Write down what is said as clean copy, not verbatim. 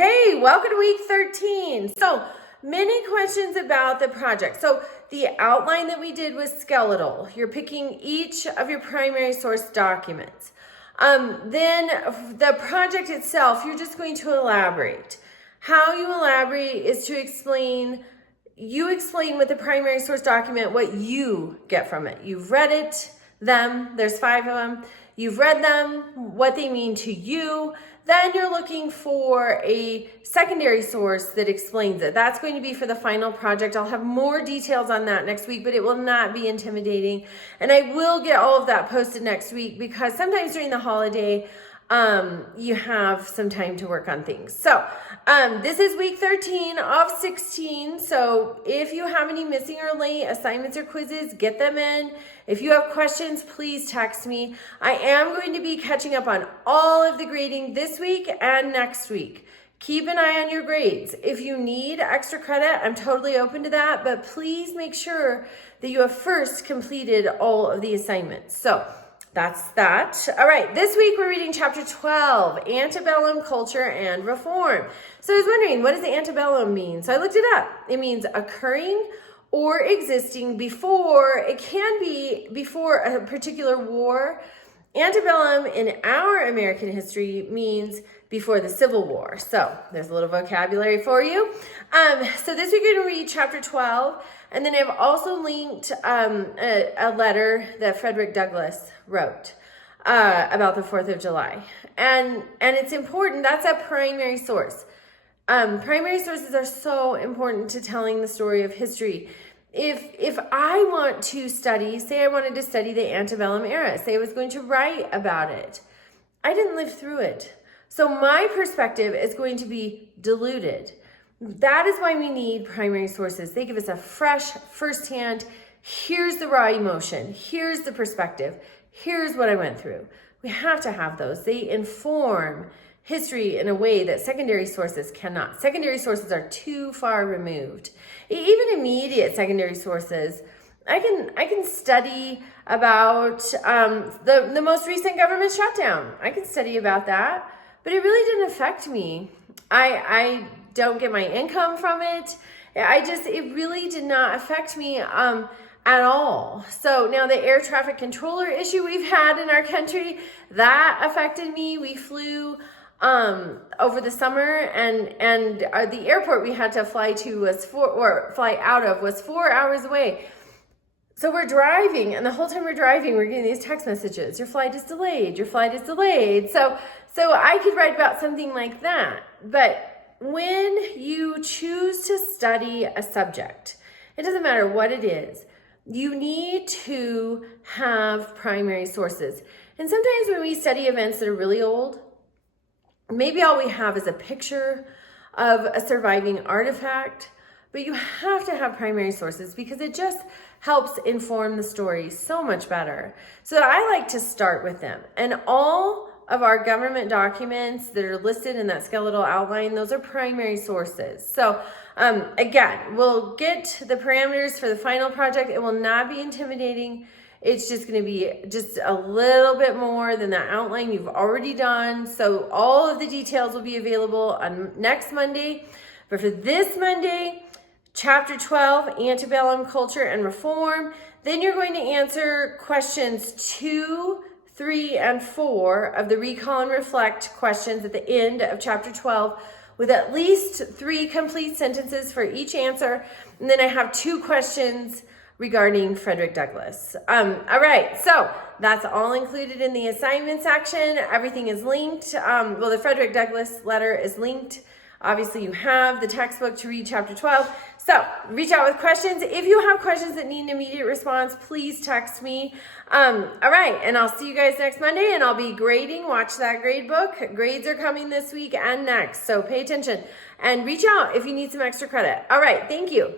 Okay, welcome to week 13. So many questions about the project. So the outline that we did was skeletal. You're picking each of your primary source documents. Then the project itself, you're just going to elaborate. How you elaborate is to explain with the primary source document what you get from it. You've read it, there's 5 of them. You've read them, what they mean to you. Then you're looking for a secondary source that explains it. That's going to be for the final project. I'll have more details on that next week, but it will not be intimidating. And I will get all of that posted next week because sometimes during the holiday, you have some time to work on things. So this is week 13 of 16. So if you have any missing or late assignments or quizzes, get them in. If you have questions, please text me. I am going to be catching up on all of the grading this week and next week. Keep an eye on your grades. If you need extra credit, I'm totally open to that, but please make sure that you have first completed all of the assignments. So that's that. All right, this week we're reading chapter 12, Antebellum Culture and Reform. So I was wondering, what does antebellum mean? So I looked it up. It means occurring or existing before. It can be before a particular war. Antebellum in our American history means before the Civil War. So there's a little vocabulary for you. So this week we're going to read chapter 12. And then I've also linked a letter that Frederick Douglass wrote about the 4th of July. And it's important. That's a primary source. Primary sources are so important to telling the story of history. If I want to study, say I wanted to study the antebellum era, say I was going to write about it, I didn't live through it. So my perspective is going to be diluted. That is why we need primary sources. They give us a fresh, firsthand, here's the raw emotion, here's the perspective, here's what I went through. We have to have those. They inform history in a way that secondary sources cannot. Secondary sources are too far removed. Even immediate secondary sources, I can study about the most recent government shutdown. I can study about that, but it really didn't affect me. I don't get my income from it. It really did not affect me at all. So now the air traffic controller issue we've had in our country, that affected me. We flew over the summer and the airport we had to fly out of was 4 hours away. So we're driving, and the whole time we're driving, we're getting these text messages. Your flight is delayed. Your flight is delayed. So I could write about something like that. But when you choose to study a subject, it doesn't matter what it is, you need to have primary sources. And sometimes when we study events that are really old, maybe all we have is a picture of a surviving artifact, but you have to have primary sources because it just helps inform the story so much better. So I like to start with them. And all of our government documents that are listed in that skeletal outline, those are primary sources. So again, we'll get the parameters for the final project. It will not be intimidating. It's just going to be just a little bit more than that outline you've already done. So all of the details will be available on next Monday. But for this Monday, Chapter 12, Antebellum Culture and Reform. Then you're going to answer questions 2, 3, and 4 of the Recall and Reflect questions at the end of Chapter 12 with at least 3 complete sentences for each answer. And then I have 2 questions regarding Frederick Douglass. All right, so that's all included in the assignment section. Everything is linked. The Frederick Douglass letter is linked. Obviously, you have the textbook to read chapter 12. So reach out with questions. If you have questions that need an immediate response, please text me. All right, and I'll see you guys next Monday, and I'll be grading. Watch that grade book. Grades are coming this week and next, so pay attention. And reach out if you need some extra credit. All right, thank you.